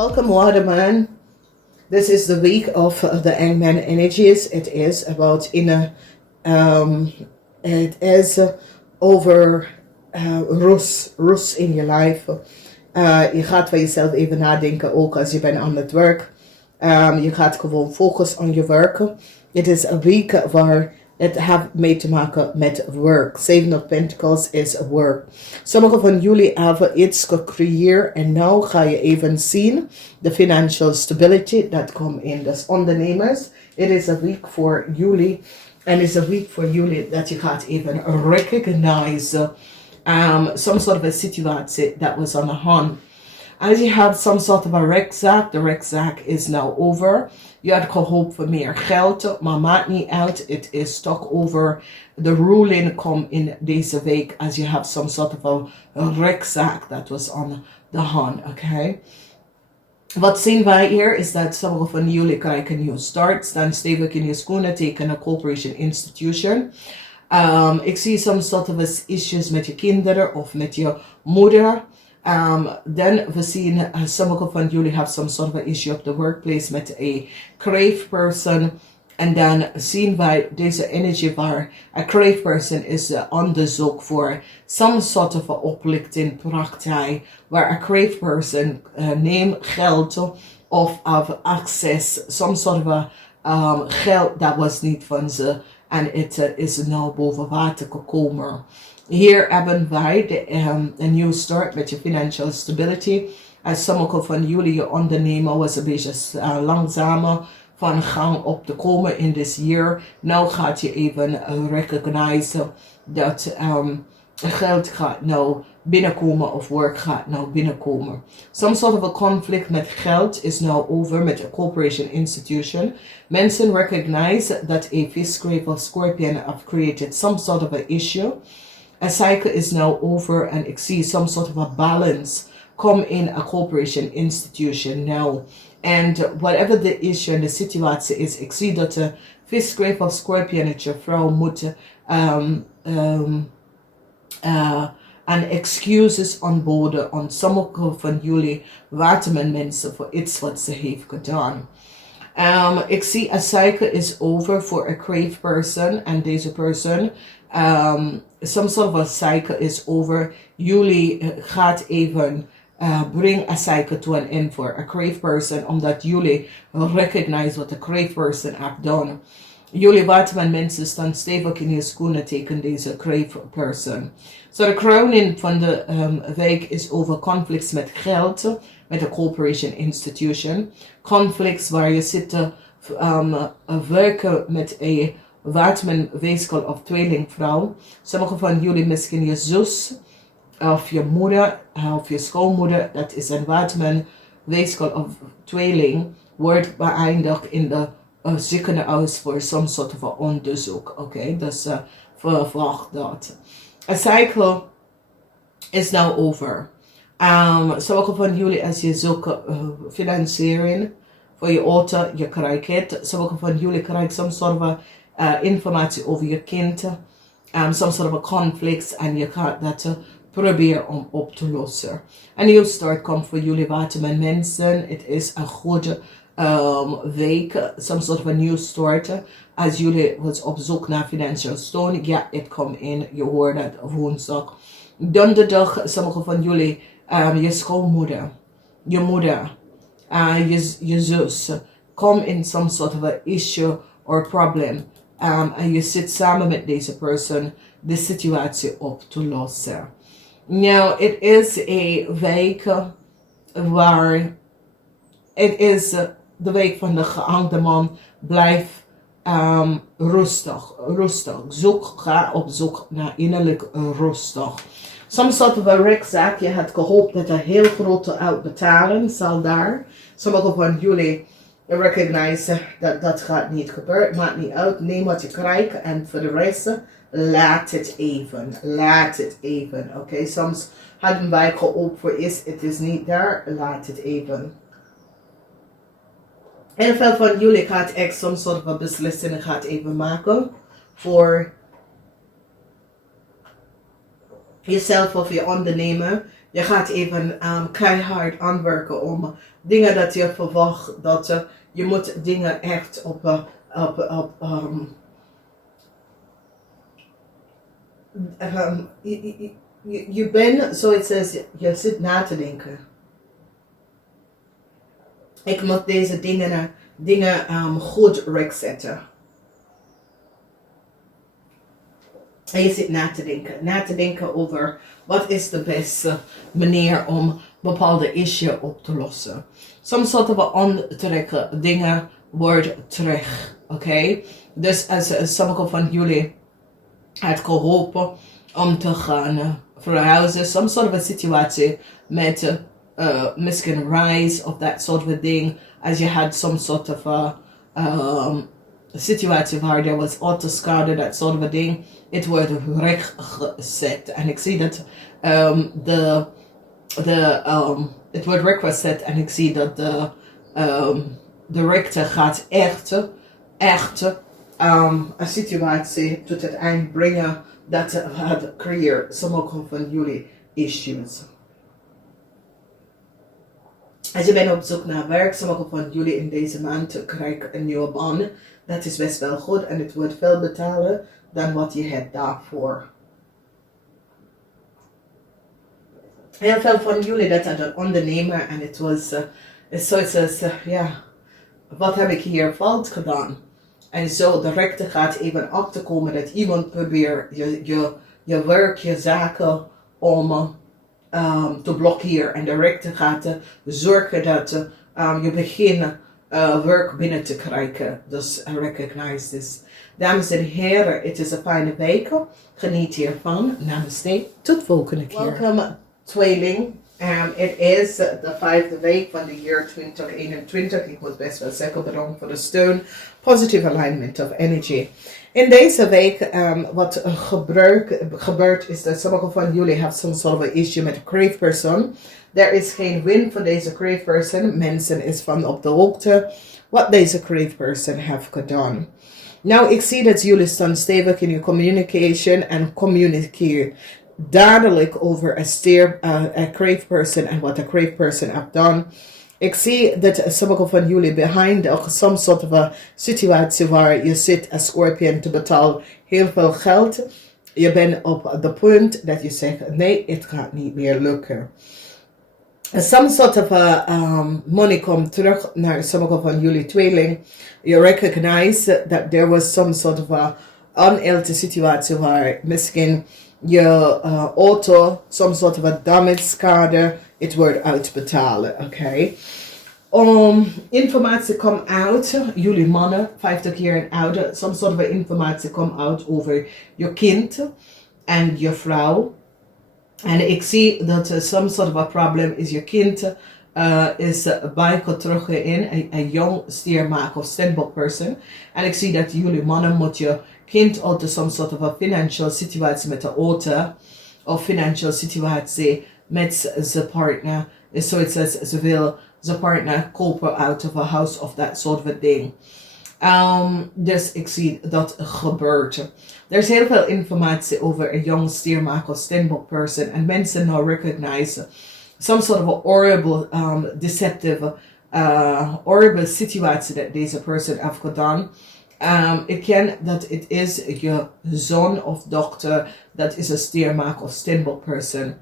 Welcome, Waterman. This is the week of the Hangman energies. It is about inner. It is over rust in je life. Je gaat van jezelf even nadenken, ook als je bent aan het werk. Je gaat gewoon focus on je werk. Het is een week waar het heeft mee te maken met work. Seven of Pentacles is work. Sommigen van jullie hebben iets gecreëerd en nu ga je even zien de financial stability dat komt in. Dus ondernemers, het is een week voor jullie. En het is een week voor jullie dat je gaat even recognize some sort of a situatie that was on the hand. As you have some sort of a rekzaak, de rekzaak is now over. Je had gehoopt voor meer geld, maar maakt niet uit. Het is toch over. De ruling komt in deze week as you have some sort of a rekzaak that was on the hand, okay? Wat zien wij hier is dat sommigen van jullie krijgen een nieuw start, staan stevig in je schoenen, tekenen een corporation institution. Ik zie some sort of issues met je kinderen of met je moeder. Dan we zien sommige van jullie have some sort of issue op the workplace met a crave person. En dan zien wij deze energie waar a crave person is on the zoek voor some sort of a oplichting praktijk. Waar a crave person neemt geld of access, some sort of a geld dat was niet van ze. En het is nou boven water gekomen. Hier hebben wij een nieuw start met je financial stability. Als sommige van jullie je ondernemen was een beetje langzamer van gang op te komen in this year. Nou gaat je even recognize dat geld gaat nou binnenkomen of work gaat nou binnenkomen. Some sort of a conflict met geld is now over met a corporation institution. Mensen recognize that a fish, grave of scorpion have created some sort of a issue. A cycle is now over and ik zie some sort of a balance come in a corporation institution now. And whatever the issue and the situatie is, ik zie dat de fish, grave of scorpion het je vrouw moet en excuses aanboden aan sommige van jullie Waterman mensen voor iets wat ze heeft gedaan. Ik zie a cycle is over for a crave person and deze person. Some sort of a cycle is over. Jullie gaat even bring a cycle to an end for a crave person, omdat jullie recognize what a crave person have done. Jullie Waterman mensen staan stevig in je schoenen tegen deze crave person. So de crowning van de week is over conflicts met geld, met een corporation institution. Conflicts waar je zit te werken met een Waterman Weegschaal of tweelingvrouw. Sommige van jullie misschien je zus of je moeder of je schoonmoeder. Dat is een Waterman Weegschaal of tweeling. Wordt beëindigd in de ziekenhuis voor some sort of onderzoek. Oké, dus verwacht dat. A cycle is now over. Sommige van jullie als je zoekt financiering voor je auto, je krijgt het. Sommige van jullie krijgen some sort of informatie over je kind. Some sort of a conflicts en je gaat dat proberen om op te lossen. Een nieuw start komt voor jullie Waterman mensen. Het is een goede week, some sort of a new start. Als jullie was op zoek naar financial steun, ja, het komt in, je hoort dat woensdag. Donderdag, sommige van jullie, je schoonmoeder, je moeder, je zus, come in some sort of a issue or problem. En je zit samen met deze persoon de situatie op te lossen. Nou, het is een week waar het is de week van de gehangde man. Blijf rustig. Ga op zoek naar innerlijk rustig. Some sort of a rekzaak. Je had gehoopt dat een heel grote uitbetaling zal daar. Sommige van jullie recognize dat gaat niet gebeuren. Maakt niet uit. Neem wat je krijgt en voor de rest laat het even. Oké, soms hadden wij gehoopt voor is, het is niet daar. Laat het even. Heel veel van jullie gaat echt some sort of a beslissing gaat even maken voor jezelf of je ondernemer. Je gaat even keihard aanwerken om dingen dat je verwacht, dat je moet dingen echt je bent, zoals het is, je zit na te denken. Ik moet deze dingen goed rechtzetten. En je zit na te denken over wat is de beste manier om bepaalde issue op te lossen. Soms zouden we aantrekken dingen worden terug, oké? Dus als sommige van jullie het geholpen om te gaan verhuizen, soms soort van situatie met misschien reis of dat soort van ding, als je had soms soort van situatie waar er was autoschade, dat soort van ding, het wordt rechtgezet. En ik zie dat het wordt rechtgezet en ik zie dat de rechter gaat echt een situatie tot het eind brengen dat het creëert sommige van jullie issues. Als je bent op zoek naar werk, sommige van jullie in deze maand krijgen een nieuwe baan. Dat is best wel goed en het wordt veel betalen dan wat je hebt daarvoor. Heel veel van jullie dat had een ondernemer en het was zoiets als, wat heb ik hier fout gedaan? En zo de rechter gaat even achterkomen dat iemand probeert je werk, je zaken om te blokkeren. En de rechter gaat zorgen dat je begint werk binnen te krijgen. Dus recognize this. Dames en heren, het is een fijne week. Geniet hiervan. Namaste. Tot volgende keer. Welkom tweeling. Het is de 5e week van het jaar 2021. Ik moet best wel zeggen, bedankt voor de steun. Positive alignment of energy. In deze week, wat gebeurt is dat sommige van jullie hebben some sort of issue met een crave person. Er is geen win voor deze crave person. Mensen is van op de hoogte wat deze crave person heeft gedaan. Nou, ik zie dat jullie staan stevig in je communication en communiceren dadelijk over een crave person en wat een crave person heeft gedaan. Ik zie dat sommige van jullie behind some sort of a situatie waar je zit als Scorpion te betalen heel veel geld. Je bent op de punt dat je zegt, nee, het gaat niet meer lukken. Some sort of money komt terug naar sommige van jullie tweeling. You recognize that there was some sort of a onhealthy situatie waar misschien je auto, some sort of a damage schade, het wordt uitbetalen, oké? Informatie komt uit, jullie mannen, 50 jaar en ouder, some sort of informatie komt uit over je kind en je vrouw. En ik zie dat some sort of a problem is je kind is terug in een jong stiermaker of standbox person. En ik zie dat jullie mannen moet je kind uit some sort of a financial situatie met de auto of financial situatie met zijn partner. Is zoiets als ze wil zijn partner kopen out of a house of that sort of a thing. Dus ik zie dat gebeurt. Er is heel veel informatie over een jong stiermaker of standbox person. En mensen nou recognize some sort of a horrible, deceptive, horrible situatie dat deze person heeft gedaan. Ik ken dat het is je zoon of dochter, dat is een stiermaker of standbox person.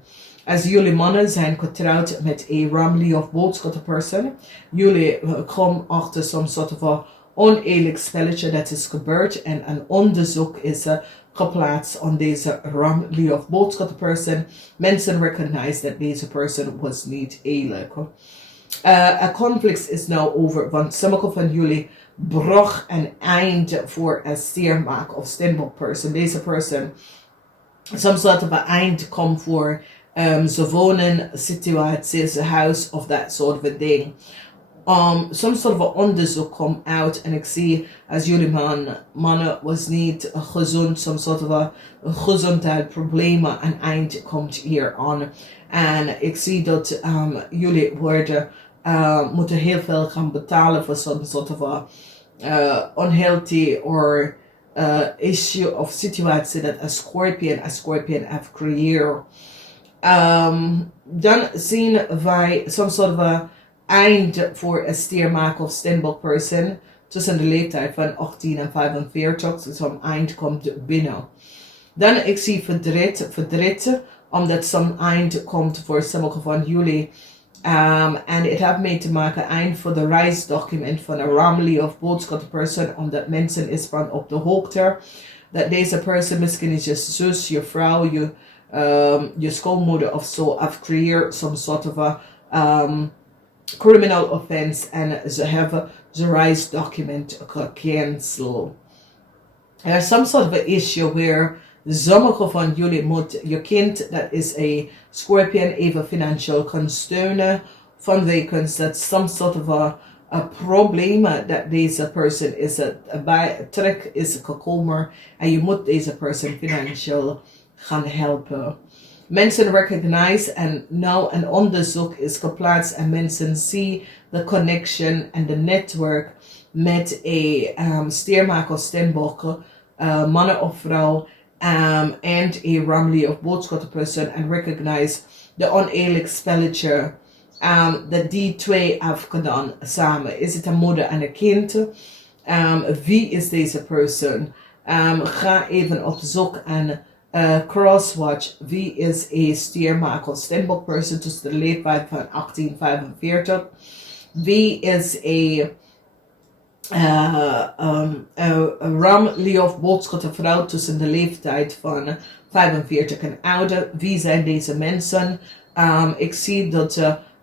Als jullie mannen zijn getrouwd met een ramli of boodschappen person, jullie komen achter some sort of a oneerlijk spelletje dat is gebeurd en een onderzoek is geplaatst aan deze ramli of boodschappen person. Mensen recognize dat deze person was niet eerlijk. Een conflict is nou over, want sommige van jullie bracht een eind voor een stiermaker of standbox person. Deze person, some sort of een eind komt voor ze wonen situatie, zijn huis of dat soort van ding. Some sort of onderzoek komt uit en ik zie als jullie mannen was niet gezond, some sort of gezondheidsproblemen een eind komt hier aan. En ik zie dat jullie moeten heel veel gaan betalen voor some sort of unhealthy or issue of situatie dat een scorpion heeft gecreëerd. Dan zien wij some sort of a eind voor een stiermaker of steenbok person tussen de leeftijd van 18 en 45. Dus zo'n eind komt binnen. Dan ik zie verdriet, omdat zo'n eind komt voor sommige van jullie. En het heeft mee te maken eind voor de reisdocument van een family of boodschap person, omdat mensen is van op de hoogte dat deze person misschien is je zus, je vrouw, je schoonmoeder of zo, have creëerd some sort of a criminal offense en ze hebben the reisdocument gecanceld. There's some sort of an issue where sommige van jullie moet je kind, dat is een Scorpion, even financieel kan steunen vanwege dat some sort of a probleem dat deze person is bij trek is gekomen en je moet deze person financieel gaan helpen. Mensen recognize en nou een onderzoek is geplaatst en mensen zien de connection en de network met een stiermaker of steenbok, mannen of vrouw, and a family of boodschap person and recognize the oneerlijk spelletje dat die twee heeft gedaan samen. Is het een moeder en een kind? Wie is deze person? Ga even op zoek en crosswatch. Wie is een stiermaker of steenbok person tussen de leeftijd van 1845? Wie is een ram of boodschap vrouw tussen de leeftijd van 45 en ouder? Wie zijn deze mensen? Ik zie dat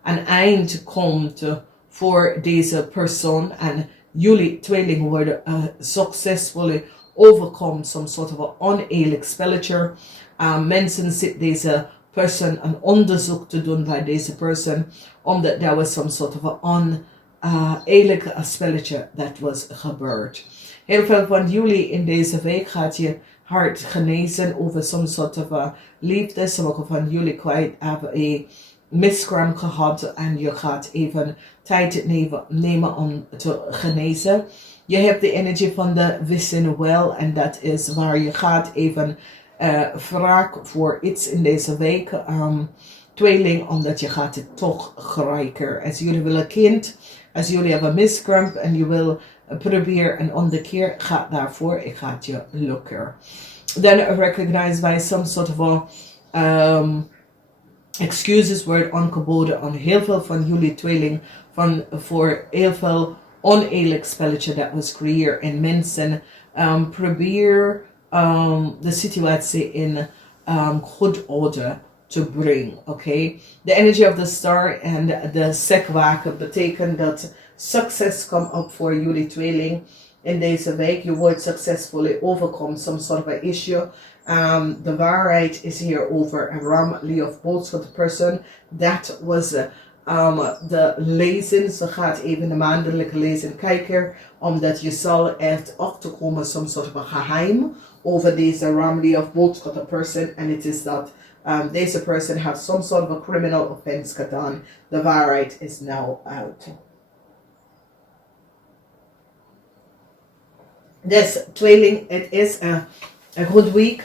een eind komt voor deze persoon en jullie tweelingen worden succesvol overkomen some sort of een oneerlijk spelletje. Mensen zitten deze persoon een onderzoek te doen bij deze persoon omdat er was some sort of een eerlijk spelletje dat was gebeurd. Heel veel van jullie in deze week gaat je hart genezen over some sort of liefde. Sommige van jullie kwijt hebben een miskraam gehad en je gaat even tijd nemen om te genezen. Je hebt de energie van de wissen wel en dat is waar je gaat even vraag voor iets in deze week. Tweeling, omdat je gaat het toch grijpen. Als jullie willen een kind, als jullie hebben miskraam en je wil proberen een onderkeer, ga daarvoor. Het gaat je lukken. Dan recognize by some sort of excuses worden aangeboden aan heel veel van jullie tweeling voor heel veel oneerlijk spelletje dat was gecreëerd en mensen probeer de situatie in goed orde te brengen. Okay? The energy of the star en de sekwaken betekent dat succes komt op voor jullie tweeling in deze week. Je wordt succesvol overkomen some sort of a issue. De waarheid is hier over een family of boodschap person. Dat was de lezing. Ze gaat even de maandelijke lezing kijken, omdat je zal echt achterkomen some sort of a geheim over deze family of boodschap person. En het is dat deze person has some sort of a criminal offense gedaan. De waarheid is now out. Dus tweeling, het is een goed week.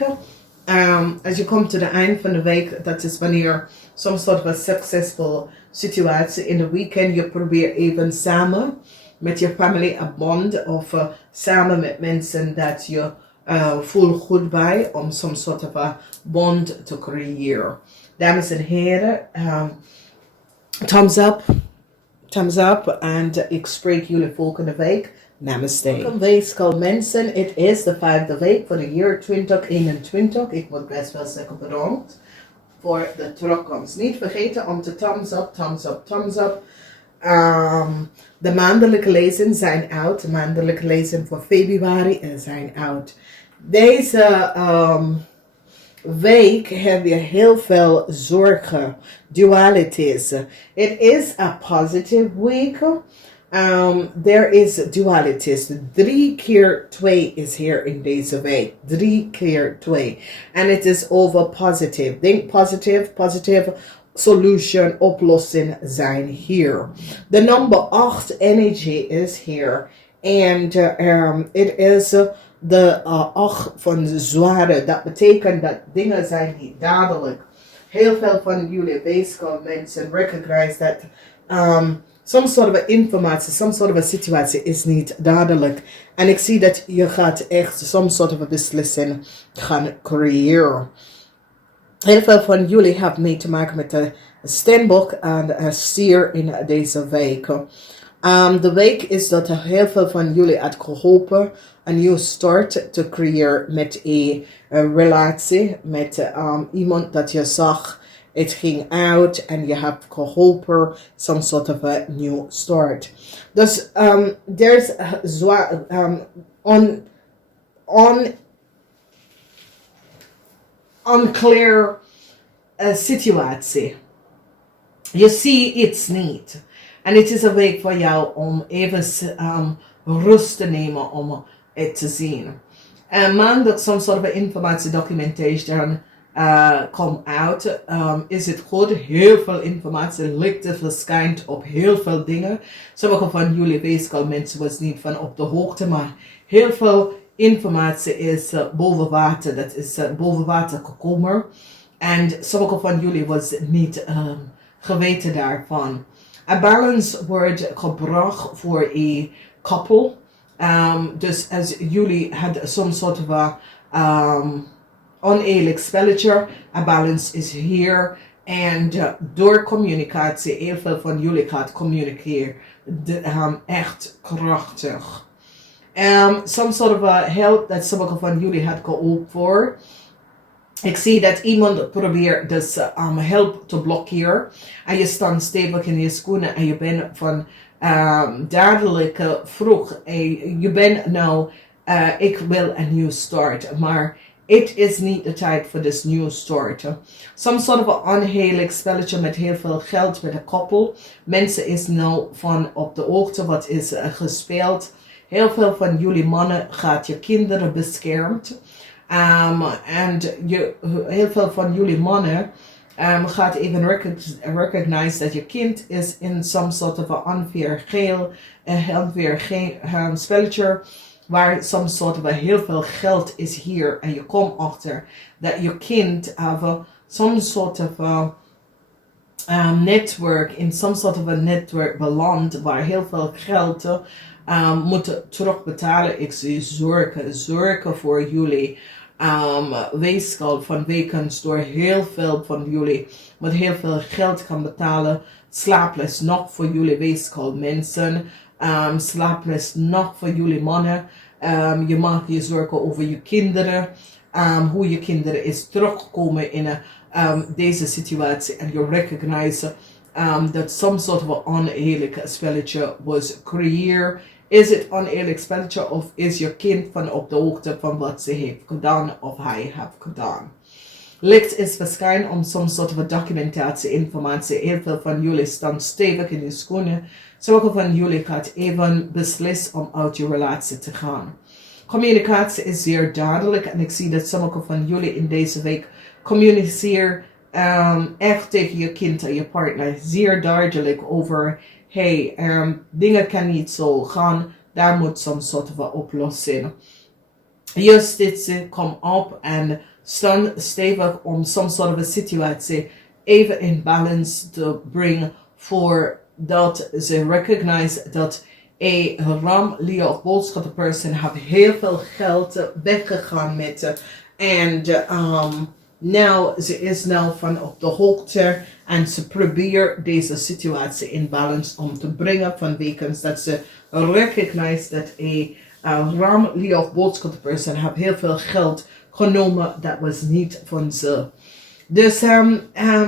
Als je komt tot het eind van de week, dat is wanneer some sort of a successful situatie in de weekend. Je probeert even samen met je familie een bond of samen met mensen dat je voelt goed bij om some sort of a bond te creëren. Dames en heren, thumbs up en ik spreek jullie volgende week. Namaste. Welkom weegschaal mensen, het is de 5e week van het jaar 2021. Ik moet best wel zeggen bedankt voor de terugkomst. Niet vergeten om te thumbs up. De maandelijke lezingen zijn out. De maandelijke lezingen voor Februari zijn out. Deze week heb je heel veel zorgen, dualities. It is a positive week. There is dualities. 3 keer 2 is here in deze week. 3 keer 2. And it is over positive. Think positive solution, oplossing zijn hier. The number 8 energy is here. And it is de 8 van zware. Dat betekent dat dingen zijn die dadelijk heel veel van jullie weegschaal mensen recognize that some sort of informatie, some sort of a situatie is niet duidelijk. En ik zie dat je gaat echt some sort of a beslissing gaan creëren. Heel veel van jullie hebben mee te maken met de steenbok en de stier in deze week. De week is dat er heel veel van jullie had geholpen een nieuwe start te creëren met een relatie, met iemand dat je zag. Het ging uit en je hebt geholpen, some sort of a new start. Dus there's unclear situatie. Je ziet iets niet. En het is een week voor jou om even rust te nemen om het te zien. En maandag some sort of informatie documentation come out. Is het goed? Heel veel informatie. Licht verschijnt op heel veel dingen. Sommige van jullie weegschaal mensen was niet van op de hoogte, maar heel veel informatie is boven water. Dat is boven water gekomen. En sommige van jullie was niet geweten daarvan. A balance wordt gebracht voor een couple. Dus als jullie hadden some sort of a oneerlijk spelletje, a balance is here. En door communicatie, heel veel van jullie gaat communiceren. Echt krachtig. Some sort of a help dat sommige van jullie had geholpen voor. Ik zie dat iemand probeert dus help te blokkeren. En je staat stevig in je schoenen en je bent van dadelijke vroeg. Je bent nou, ik wil een nieuw start. Maar het is niet de tijd voor this new start. Some sort of an onheilig spelletje met heel veel geld met een koppel. Mensen is nou van op de hoogte wat is gespeeld. Heel veel van jullie mannen gaat je kinderen beschermd. En heel veel van jullie mannen gaat even recognize dat je kind is in some sort of a unfair spelletje waar some sort of a heel veel geld is hier en je komt achter dat je kind some sort of a network in some sort of a network belandt waar heel veel geld moeten terugbetalen. Ik zie zorgen voor jullie weegschaal van wekens door heel veel van jullie met heel veel geld gaan betalen. Slaapless nog voor jullie weegschaal mensen. Slaapless nog voor jullie mannen. Je maakt je zorgen over je kinderen. Hoe je kinderen is teruggekomen in deze situatie. En je recognize dat some sort of oneerlijk spelletje was creëerd. Is het oneerlijk spelletje of is je kind van op de hoogte van wat ze heeft gedaan of hij heeft gedaan? Licht is verschijnen om some sort of documentatie, informatie. Heel veel van jullie staan stevig in je schoenen. Sommige van jullie gaat even beslissen om uit je relatie te gaan. Communicatie is zeer duidelijk en ik zie dat sommige van jullie in deze week communiceren echt tegen je kind en je partner. Zeer duidelijk over, hey, dingen kan niet zo gaan. Daar moet some sort of oplossing. Justitie komt op en staan stevig om some sort of situatie even in balance te brengen voordat ze recognize dat een ram, Leo of boodschap person heeft heel veel geld weggegaan met en nou, ze is nou van op de hoogte en ze probeert deze situatie in balance om te brengen van wekens dat ze recognize dat een ram, Leo of boodschap person heeft heel veel geld genomen dat was niet van ze. Dus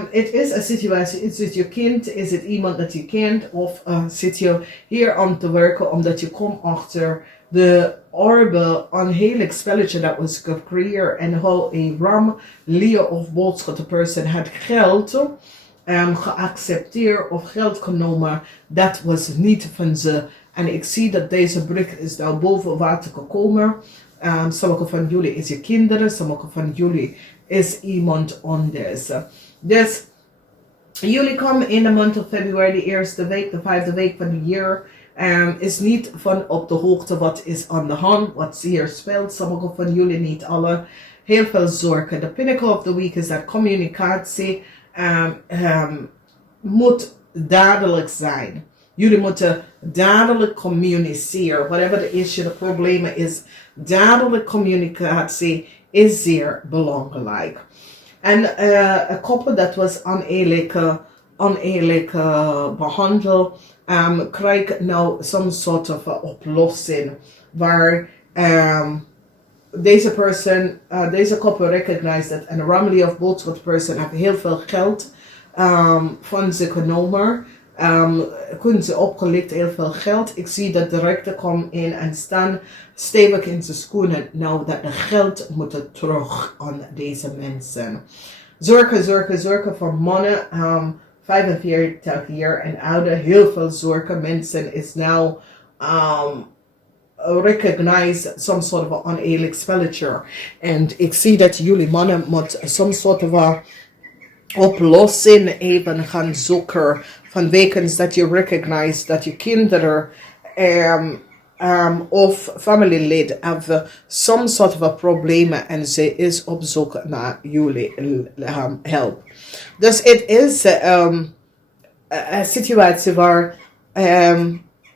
het is een situatie, is het je kind, is het iemand dat je kent of zit je hier om te werken omdat je komt achter de orbe onheilig spelletje dat was gecreëerd en hoe een ram, Leo of boodschap person had geld geaccepteerd of geld genomen, dat was niet van ze. En ik zie dat deze brik is daar boven water gekomen. Sommige van jullie is je kinderen, sommige van jullie is iemand anders. Dus jullie komen in de maand of Februari, de eerste week, de 5e week van het jaar. Is niet van op de hoogte wat is aan de hand, wat hier speelt. Sommige van jullie, niet alle. heel veel zorgen. The pinnacle of the week is dat communicatie moet dadelijk zijn. Jullie moeten dadelijk communiceren. Whatever the issue, de problemen is, dadelijk communicatie is zeer belangrijk. En een koppel dat was oneerlijk behandeld, krijgt nou some sort of oplossing waar deze koppel recognized that and Ramley of both the person heeft heel veel geld van ze genomen. Kunnen ze opgelicht heel veel geld. Ik zie dat de rechter komt in en staan stevig in zijn schoenen. Nou, dat de geld moet terug aan deze mensen. Zorgen voor mannen 45 jaar en ouder. Heel veel zorgen. Mensen is nou recognize some sort of an oneerlijk spelletje. En ik zie dat jullie mannen moet some sort of a oplossing even gaan zoeken. Vanwege dat je recognize dat je kinderen of familielid hebben some sort of a problemen en ze is op zoek naar jullie help. Dus het is een situatie waar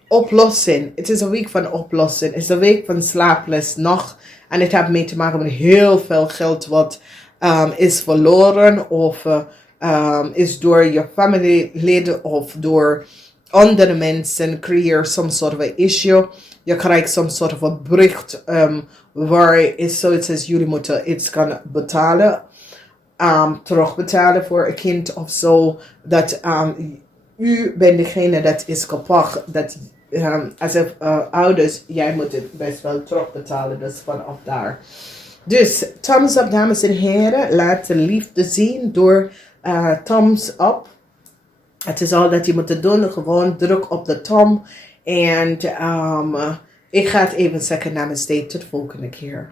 oplossing. Het is een week van oplossing. Het is een week van slaaploos nacht. En het heeft mee te maken met heel veel geld wat is verloren of is door je familieleden of door andere mensen creëer some sort of a issue. Je krijgt some sort of a bericht waar is zoiets als jullie moeten iets gaan betalen. Terugbetalen voor een kind of zo. Dat u bent degene dat is kapot. Dat als ouders, jij moet het best wel terugbetalen. Dus vanaf daar. Dus thumbs up, dames en heren. Laat de liefde zien door thumbs up. Het is al dat je moet doen. Gewoon druk op de thumb. En ik ga het even zeggen namens Tot de volgende keer.